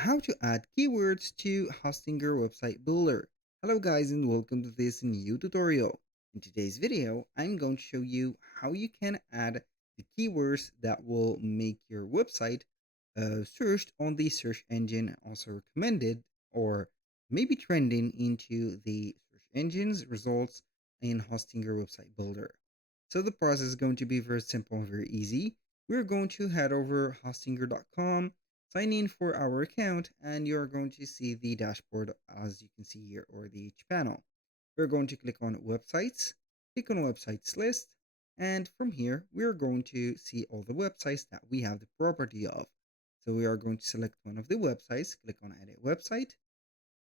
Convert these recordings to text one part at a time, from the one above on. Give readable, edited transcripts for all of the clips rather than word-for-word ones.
How to add keywords to Hostinger website builder. Hello guys and welcome to this new tutorial. In today's video, I'm going to show you how you can add the keywords that will make your website searched on the search engine, also recommended or maybe trending into the search engine's results in Hostinger website builder. So the process is going to be very simple and very easy. We're going to head over hostinger.com, sign in for our account, and you're going to see the dashboard as you can see here, or the H panel. We're going to click on websites, click on websites list, and from here we're going to see all the websites that we have the property of. So we are going to select one of the websites, click on edit website,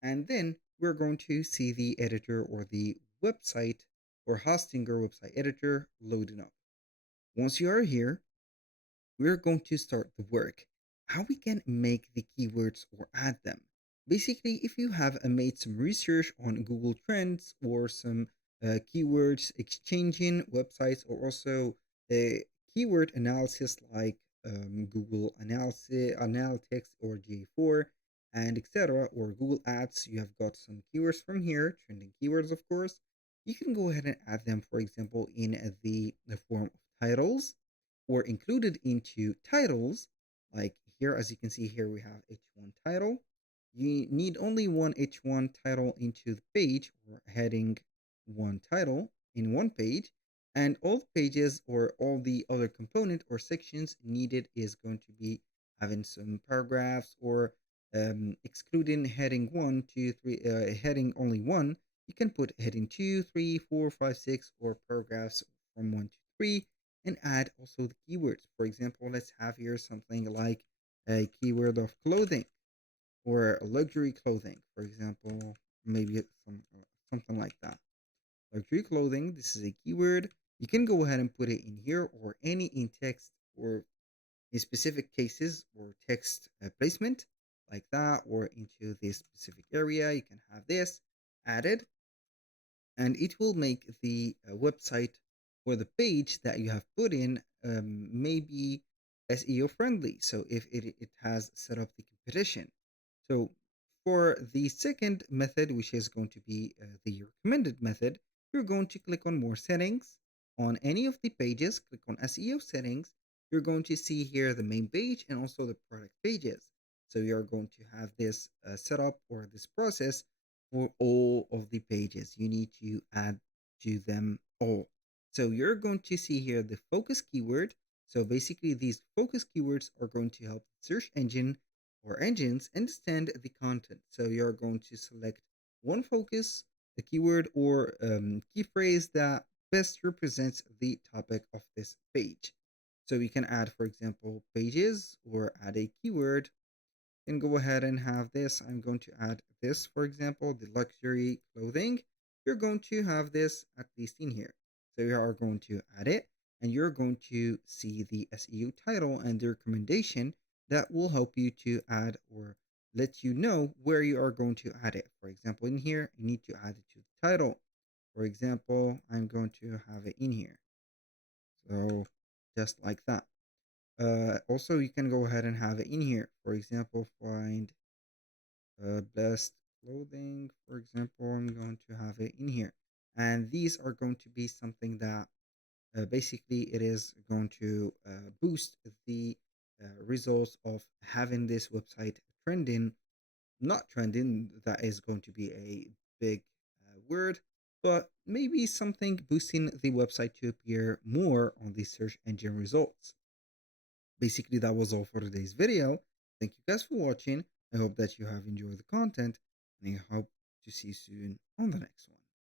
and then we're going to see the editor or the website or Hostinger website editor loading up. Once you are here, we're going to start the work. How we can make the keywords or add them. Basically, if you have made some research on Google Trends or some keywords exchanging websites, or also a keyword analysis like Google Analytics or GA4 and etc. or Google Ads, you have got some keywords from here, trending keywords, of course. You can go ahead and add them, for example, in the form of titles or included into titles. Like here, as you can see here, we have H1 title. You need only one H1 title into the page, or heading one title in one page, and all the pages or all the other component or sections needed is going to be having some paragraphs, or excluding heading 1, 2, 3, heading only 1. You can put heading 2, 3, 4, 5, 6, or paragraphs from 1 to 3, and add also the keywords. For example, let's have here something like a keyword of clothing or luxury clothing. For example, maybe something like that. Luxury clothing. This is a keyword. You can go ahead and put it in here, or any in text, or in specific cases or text placement like that, or into this specific area. You can have this added, and it will make the website or the page that you have put in maybe SEO friendly. So if it has set up the competition. So for the second method, which is going to be the recommended method, you're going to click on more settings on any of the pages, click on SEO settings. You're going to see here the main page and also the product pages. So you're going to have this set up, or this process, for all of the pages. You need to add to them all. So you're going to see here the focus keyword. So basically these focus keywords are going to help the search engine or engines understand the content. So you're going to select one focus, the keyword or key phrase that best represents the topic of this page. So we can add, for example, pages, or add a keyword, and go ahead and have this. I'm going to add this, for example, the luxury clothing. You're going to have this at least in here. So you are going to add it, and you're going to see the SEO title and the recommendation that will help you to add, or let you know where you are going to add it. For example, in here, you need to add it to the title. For example, I'm going to have it in here. So just like that. Also, you can go ahead and have it in here. For example, find best clothing. For example, I'm going to have it in here. And these are going to be something that basically it is going to boost the results of having this website trending. Not trending, that is going to be a big word, but maybe something boosting the website to appear more on the search engine results. Basically, that was all for today's video. Thank you guys for watching. I hope that you have enjoyed the content, and I hope to see you soon on the next one.